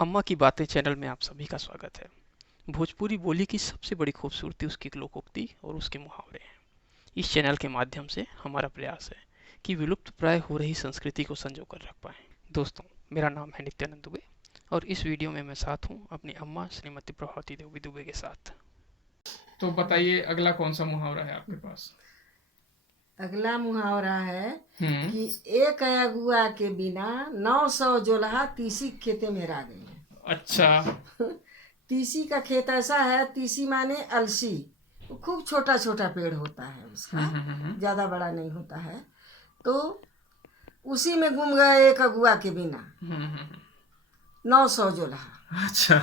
अम्मा की बातें चैनल में आप सभी का स्वागत है। भोजपुरी बोली की सबसे बड़ी खूबसूरती उसकी लोकोक्ति और उसके मुहावरे हैं। इस चैनल के माध्यम से हमारा प्रयास है कि विलुप्त प्राय हो रही संस्कृति को संजो कर रख पाएं। दोस्तों, मेरा नाम है नित्यानंद दुबे और इस वीडियो में मैं साथ हूँ अपनी अम्मा श्रीमती प्रभावती देवी दुबे के साथ। तो बताइए अगला कौन सा मुहावरा है आपके पास। अगला मुहावरा है हम्म। कि एक अगुआ के बिना 900 जोलहा तीसी के खेते में रा गई है। अच्छा। तीसी का खेत ऐसा है, तीसी माने अलसी, वो खूब छोटा छोटा पेड़ होता है उसका, ज्यादा बड़ा नहीं होता है। तो उसी में गुम गए एक अगुआ के बिना 900 जोलहा। अच्छा।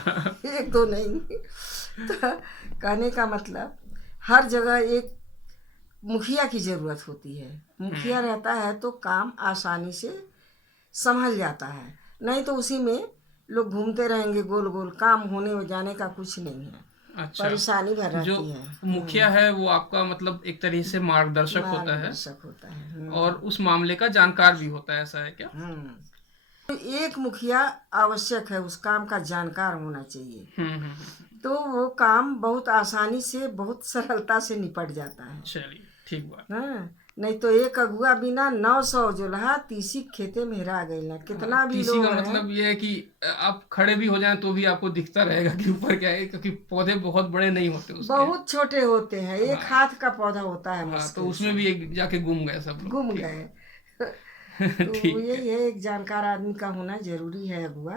एक दो नहीं। तो कहने का मतलब हर जगह एक मुखिया की जरूरत होती है। मुखिया रहता है तो काम आसानी से संभल जाता है, नहीं तो उसी में लोग घूमते रहेंगे गोल गोल, काम होने हो जाने का कुछ नहीं है, अच्छा। परेशानी भर जो रहती है। मुखिया है वो आपका मतलब एक तरीके से मार्गदर्शक होता है मार्गदर्शक होता है। और उस मामले का जानकार भी होता है, ऐसा है क्या? तो एक मुखिया आवश्यक है, उस काम का जानकार होना चाहिए। तो वो काम बहुत आसानी से, बहुत सरलता से निपट जाता है। चलिए, ठीक बात। हाँ, नहीं तो एक अगुआ बिना 900 जोलहा तीसी खेते में हेरा गई ना। कितना भी तीसी का लोग हैं, मतलब ये है कि आप खड़े भी हो जाएं तो भी आपको दिखता रहेगा कि ऊपर क्या है, क्योंकि पौधे बहुत बड़े नहीं होते उसके। बहुत छोटे होते हैं, एक हाँ। हाथ का पौधा होता है हाँ, तो मुश्किल उसमें से। भी एक जाके गुम गए सब लोग। गुम ठीक गए। बात। तो ठीक यही है। है, एक जानकार आदमी का होना जरूरी है अगुआ,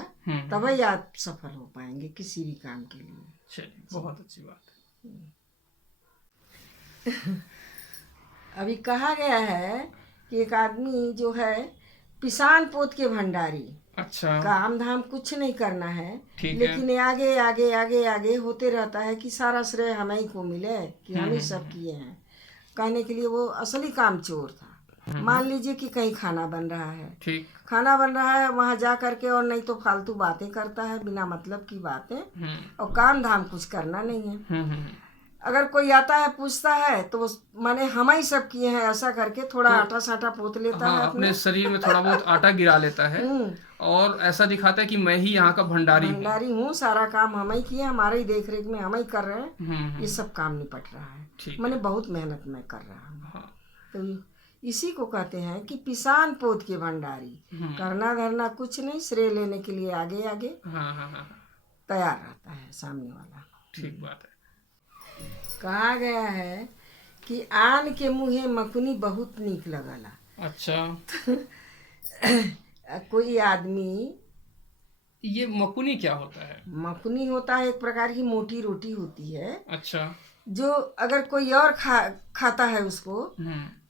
तभी आप सफल हो पाएंगे किसी भी काम के लिए। चलिए, बहुत अच्छी बात अभी कहा गया है कि एक आदमी जो है पिसान पोत के भंडारी, है। अच्छा। काम धाम कुछ नहीं करना है, ठीक है। लेकिन आगे आगे आगे आगे होते रहता है कि सारा श्रेय हमें ही को मिले, कि हम ही सब किए हैं। कहने के लिए वो असली काम चोर था। मान लीजिए कि कहीं खाना बन रहा है, ठीक। खाना बन रहा है, वहां जा करके और नहीं तो फालतू बातें करता है, बिना मतलब की बातें, और काम धाम कुछ करना नहीं है। अगर कोई आता है पूछता है तो वो माने हम ही सब किए हैं, ऐसा करके थोड़ा तो आटा साटा पोत लेता है हाँ, अपने। अपने शरीर में थोड़ा बहुत आटा गिरा लेता है और ऐसा दिखाता है कि मैं ही यहाँ का भंडारी हूँ। भंडारी हूँ, सारा काम हम ही किए, हमारे ही देख रेख में हम ही कर रहे हैं, ये हम्म। सब काम निपट रहा है, ठीक मैंने है। बहुत मेहनत मैं कर रहा हूँ। हाँ। तो इसी को कहते हैं कि पिसान पोत के भंडारी, करना धरना कुछ नहीं, श्रेय लेने के लिए आगे आगे हाँ हाँ हाँ। तैयार रहता है सामने वाला। ठीक बात है। कहा गया है कि आन के मुँहे मकुनी बहुत नीक लगला। अच्छा। कोई आदमी, ये मकुनी क्या होता है? मकुनी होता है एक प्रकार की मोटी रोटी होती है, अच्छा। जो अगर कोई और खाता है उसको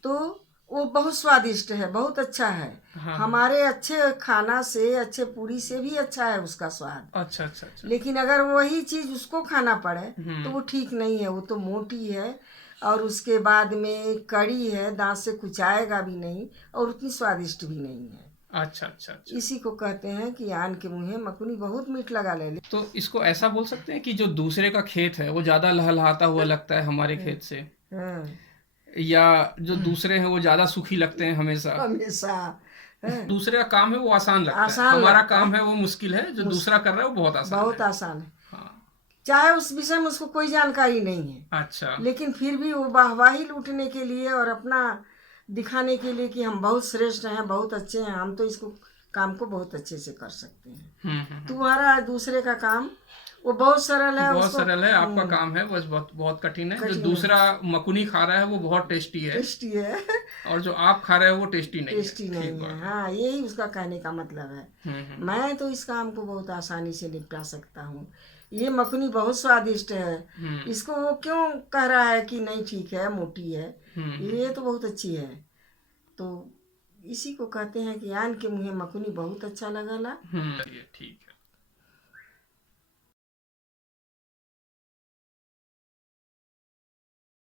तो वो बहुत स्वादिष्ट है, बहुत अच्छा है। हाँ। हमारे अच्छे खाना से, अच्छे पूरी से भी अच्छा है उसका स्वाद। अच्छा अच्छा अच्छा। लेकिन अगर वही चीज उसको खाना पड़े तो वो ठीक नहीं है, वो तो मोटी है और उसके बाद में कड़ी है, दांत से कुचाएगा भी नहीं और उतनी स्वादिष्ट भी नहीं है। अच्छा अच्छा अच्छा। इसी को कहते हैं कि आन के मुँहे मकुनी बहुत मीठ लगा ले। तो इसको ऐसा बोल सकते हैं कि जो दूसरे का खेत है वो ज्यादा लहलहाता हुआ लगता है हमारे खेत से, हाँ, या जो दूसरे हैं वो ज्यादा सुखी लगते हैं हमेशा। हमेशा। हाँ, दूसरे का काम है वो आसान लगता है, आसान हमारा लगता काम है, है वो मुश्किल है, जो दूसरा कर रहा है वो बहुत आसान बहुत है। आसान है, हाँ। चाहे उस विषय में उसको कोई जानकारी नहीं है, अच्छा। लेकिन फिर भी वो वाहवाही लूटने के लिए और अपना दिखाने के लिए कि हम बहुत श्रेष्ठ हैं, बहुत अच्छे हैं, हम तो इसको काम को बहुत अच्छे से कर सकते हैं। तुम्हारा दूसरे का काम वो बहुत सरल है, बहुत उसको सरल है, आपका काम है बस बहुत बहुत कठिन है। जो कठिन है, दूसरा मकुनी खा रहा है वो बहुत टेस्टी है टेस्टी है। और जो आप खा रहे हो वो टेस्टी नहीं है। टेस्टी ठीक नहीं है, बात है। हाँ, यही उसका कहने का मतलब है। मैं तो इस काम को बहुत आसानी से निपटा सकता हूँ, ये मखनी बहुत स्वादिष्ट है, इसको वो क्यों कह रहा है कि नहीं ठीक है, मोटी है, ये तो बहुत अच्छी है। तो इसी को कहते हैं कि आन के मुँहे मखनी बहुत अच्छा लगला। चलिए, ठीक है।